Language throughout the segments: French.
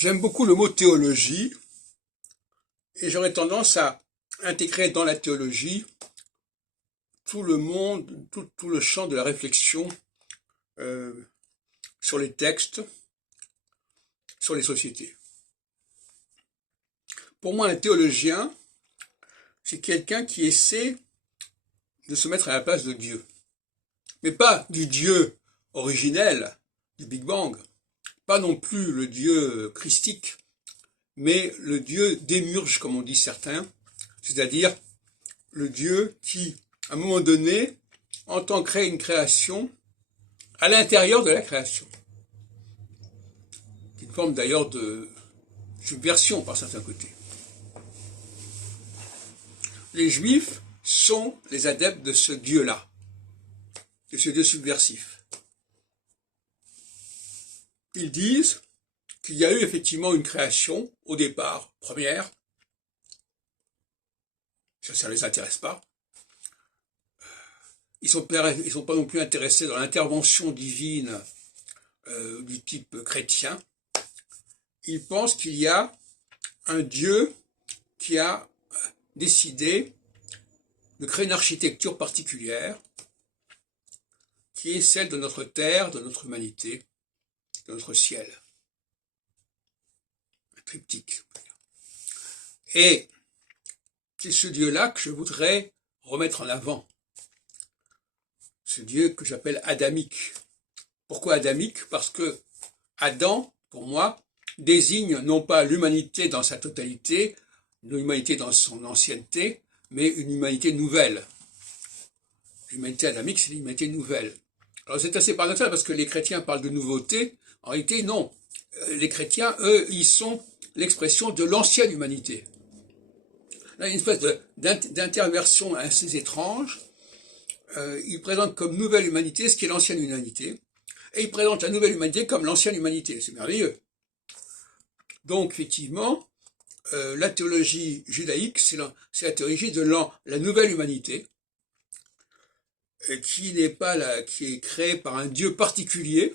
J'aime beaucoup le mot théologie et j'aurais tendance à intégrer dans la théologie tout le monde, tout le champ de la réflexion euh, sur les textes, sur les sociétés. Pour moi, un théologien, c'est quelqu'un qui essaie de se mettre à la place de Dieu. Mais pas du Dieu originel, du Big Bang, pas non plus le Dieu christique, mais le Dieu démurge, comme on dit certains, c'est-à-dire le Dieu qui, à un moment donné, entend créer une création à l'intérieur de la création. C'est une forme d'ailleurs de subversion par certains côtés. Les Juifs sont les adeptes de ce Dieu-là, de ce Dieu subversif. Ils disent qu'il y a eu effectivement une création, au départ, première. Ça ne les intéresse pas. Ils sont pas non plus intéressés dans l'intervention divine du type chrétien. Ils pensent qu'il y a un Dieu qui a décidé de créer une architecture particulière qui est celle de notre terre, de notre humanité, de notre ciel. Un triptyque. Et c'est ce Dieu-là que je voudrais remettre en avant. Ce Dieu que j'appelle adamique. Pourquoi adamique? Parce que Adam, pour moi, désigne non pas l'humanité dans sa totalité, l'humanité dans son ancienneté, mais une humanité nouvelle. L'humanité adamique, c'est l'humanité nouvelle. Alors c'est assez paradoxal parce que les chrétiens parlent de nouveauté. En réalité, non. Les chrétiens, eux, ils sont l'expression de l'ancienne humanité. Là, il y a une espèce d'interversion assez étrange. Ils présentent comme nouvelle humanité ce qui est l'ancienne humanité. Et ils présentent la nouvelle humanité comme l'ancienne humanité. C'est merveilleux. Donc, effectivement, la théologie judaïque, c'est la théologie de la nouvelle humanité, qui n'est pas qui est créée par un Dieu particulier.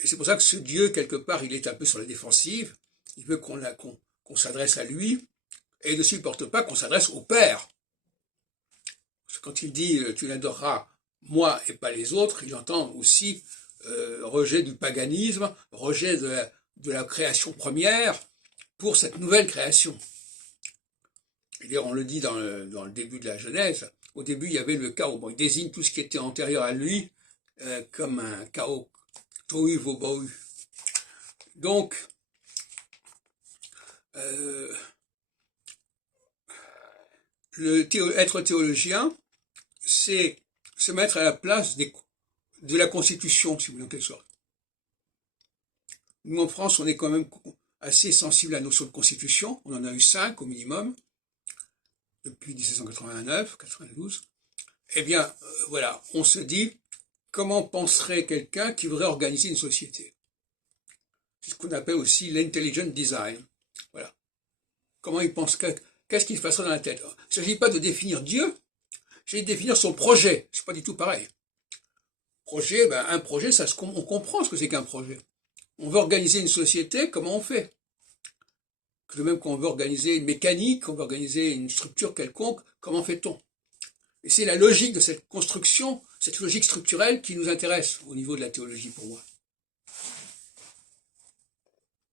Et c'est pour ça que ce Dieu, quelque part, il est un peu sur la défensive. Il veut qu'on s'adresse à lui, et il ne supporte pas qu'on s'adresse au Père. Parce que quand il dit « tu l'adoreras moi et pas les autres », il entend aussi rejet du paganisme, rejet de la création première pour cette nouvelle création. Et on le dit dans le début de la Genèse. Au début, il y avait le chaos. Bon, il désigne tout ce qui était antérieur à lui comme un chaos. Tohu vobohu. Donc, être théologien, c'est se mettre à la place de la Constitution, si vous voulez, en quelque sorte. Nous, en France, on est quand même assez sensible à la notion de Constitution. On en a eu 5 au minimum, depuis 1789, 92. Eh bien, voilà, on se dit, comment penserait quelqu'un qui voudrait organiser une société? C'est ce qu'on appelle aussi l'intelligent design. Voilà. Comment il pense, qu'est-ce qui se passerait dans la tête? Il ne s'agit pas de définir Dieu, il s'agit de définir son projet. C'est pas du tout pareil. Projet, un projet, on comprend ce que c'est qu'un projet. On veut organiser une société, comment on fait? De même qu'on veut organiser une mécanique, qu'on veut organiser une structure quelconque, comment fait-on? Et c'est la logique de cette construction, cette logique structurelle qui nous intéresse au niveau de la théologie pour moi.